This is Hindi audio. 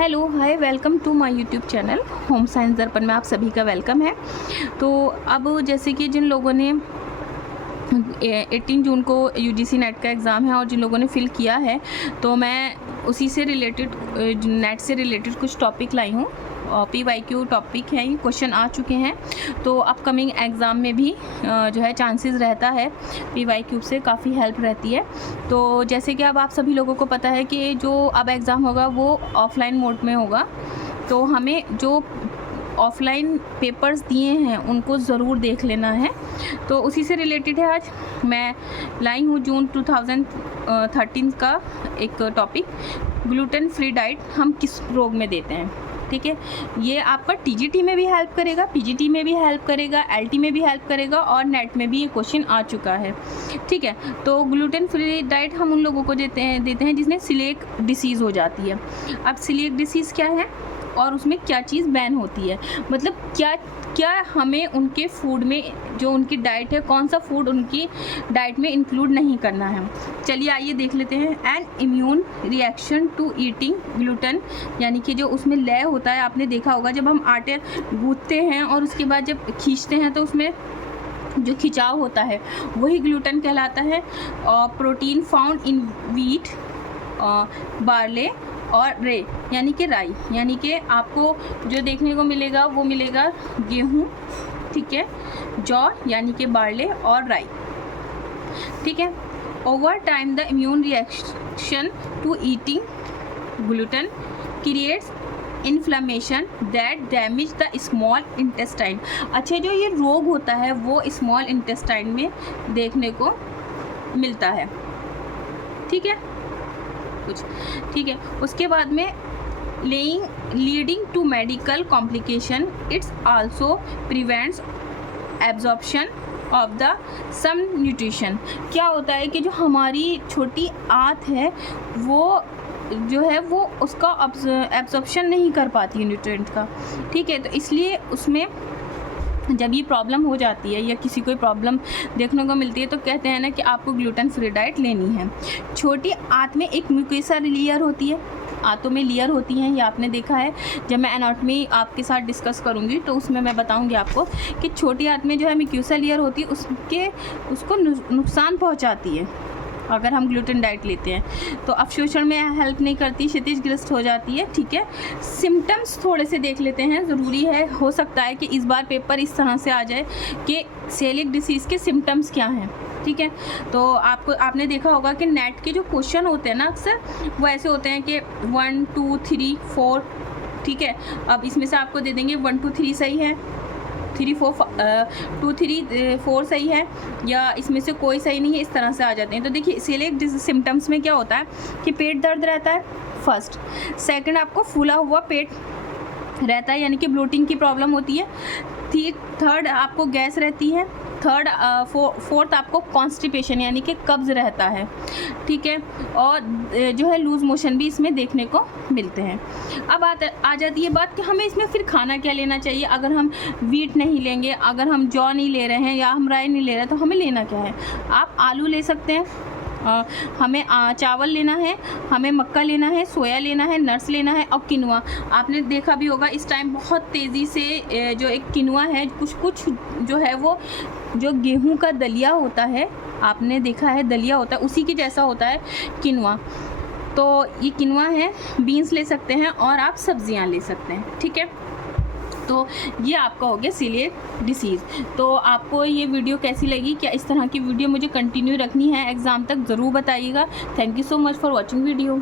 Hello hi welcome to my YouTube channel home science Darpan में आप सभी का वेलकम है। तो अब जैसे कि जिन लोगों ने 18 जून को यूजीसी नेट का एग्ज़ाम है और जिन लोगों ने फिल किया है, तो मैं उसी से रिलेटेड नेट से रिलेटेड कुछ टॉपिक लाई हूँ। PYQ टॉपिक हैं, ये क्वेश्चन आ चुके हैं, तो अपकमिंग एग्ज़ाम में भी जो है चांसेस रहता है, PYQ से काफ़ी हेल्प रहती है। तो जैसे कि अब आप सभी लोगों को पता है कि जो अब एग्ज़ाम होगा वो ऑफलाइन मोड में होगा, तो हमें जो ऑफ़लाइन पेपर्स दिए हैं उनको ज़रूर देख लेना है। तो उसी से रिलेटेड है आज मैं लाई हूँ जून 2013 का एक टॉपिक, ग्लूटेन फ्री डाइट हम किस रोग में देते हैं। ठीक है, ये आपका TGT में भी हेल्प करेगा, PGT में भी हेल्प करेगा, LT में भी हेल्प करेगा और नेट में भी ये क्वेश्चन आ चुका है। ठीक है, तो ग्लूटेन फ्री डाइट हम उन लोगों को देते हैं जिसने सीलिएक डिसीज़ हो जाती है। अब सीलिएक डिसीज़ क्या है और उसमें क्या चीज़ बैन होती है, मतलब क्या हमें उनके फूड में जो उनकी डाइट है, कौन सा फूड उनकी डाइट में इंक्लूड नहीं करना है। चलिए आइए देख लेते हैं। An immune reaction to eating gluten, यानी कि जो उसमें लय होता है, आपने देखा होगा जब हम आटे गूंथते हैं और उसके बाद जब खींचते हैं तो उसमें जो खिंचाव होता है वही ग्लूटेन कहलाता है। और protein found in wheat, barley और रे यानी कि राई, यानी कि आपको जो देखने को मिलेगा वो मिलेगा गेहूँ, ठीक है, जौ यानी कि बार्ले और राई। ठीक है, over time the immune reaction to eating gluten creates inflammation that damage the small intestine. अच्छा, जो ये रोग होता है वो स्मॉल इंटेस्टाइन में देखने को मिलता है। ठीक है, कुछ ठीक है। उसके बाद में leading to medical complication, it's also prevents absorption of the some nutrition. क्या होता है कि जो हमारी छोटी आंत है वो जो है वो उसका एब्जॉर्प्शन नहीं कर पाती है न्यूट्रिएंट का। ठीक है, तो इसलिए उसमें जब ये प्रॉब्लम हो जाती है या किसी कोई प्रॉब्लम देखने को मिलती है तो कहते हैं ना कि आपको ग्लूटेन फ्री डाइट लेनी है। छोटी आंत में एक म्यूकोसा लेयर होती है, आंतों में लेयर होती हैं, ये आपने देखा है। जब मैं एनाटॉमी आपके साथ डिस्कस करूँगी तो उसमें मैं बताऊँगी आपको कि छोटी आंत में जो है म्यूकोसा लेयर होती है उसको नुकसान पहुँचाती है अगर हम ग्लूटेन डाइट लेते हैं, तो अवशोषण में हेल्प नहीं करती, क्षतिग्रस्त हो जाती है। ठीक है, सिम्टम्स थोड़े से देख लेते हैं, ज़रूरी है। हो सकता है कि इस बार पेपर इस तरह से आ जाए कि सेलिक डिसीज़ के सिम्टम्स क्या हैं। ठीक है, तो आपने देखा होगा कि नेट के जो क्वेश्चन होते हैं ना, अक्सर वो ऐसे होते हैं कि 1 2 3 4। ठीक है, अब इसमें से आपको दे देंगे 1 2 3 सही है, 3 4 2 3 4 सही है, या इसमें से कोई सही नहीं है, इस तरह से आ जाते हैं। तो देखिए सेलेक्ट सिम्टम्स में क्या होता है कि पेट दर्द रहता है फर्स्ट, सेकंड आपको फूला हुआ पेट रहता है यानी कि ब्लोटिंग की प्रॉब्लम होती है, थर्ड आपको गैस रहती है, फोर्थ आपको कॉन्स्टिपेशन यानी कि कब्ज़ रहता है। ठीक है, और जो है लूज़ मोशन भी इसमें देखने को मिलते हैं। अब आ जाती है बात कि हमें इसमें फिर खाना क्या लेना चाहिए। अगर हम वीट नहीं लेंगे, अगर हम जौ नहीं ले रहे हैं या हम राई नहीं ले रहे हैं, तो हमें लेना क्या है। आप आलू ले सकते हैं, हमें चावल लेना है, हमें मक्का लेना है, सोया लेना है, नट्स लेना है और किनुआ। आपने देखा भी होगा इस टाइम बहुत तेज़ी से जो एक किनुआ है, कुछ जो है वो जो गेहूं का दलिया होता है, आपने देखा है दलिया होता है, उसी के जैसा होता है किनुआ। तो ये किनुआ है, बीन्स ले सकते हैं और आप सब्जियां ले सकते हैं। ठीक है, तो ये आपका हो गया सीलिएक डिसीज़। तो आपको ये वीडियो कैसी लगी, क्या इस तरह की वीडियो मुझे कंटिन्यू रखनी है एग्ज़ाम तक, ज़रूर बताइएगा। Thank you so much for watching video.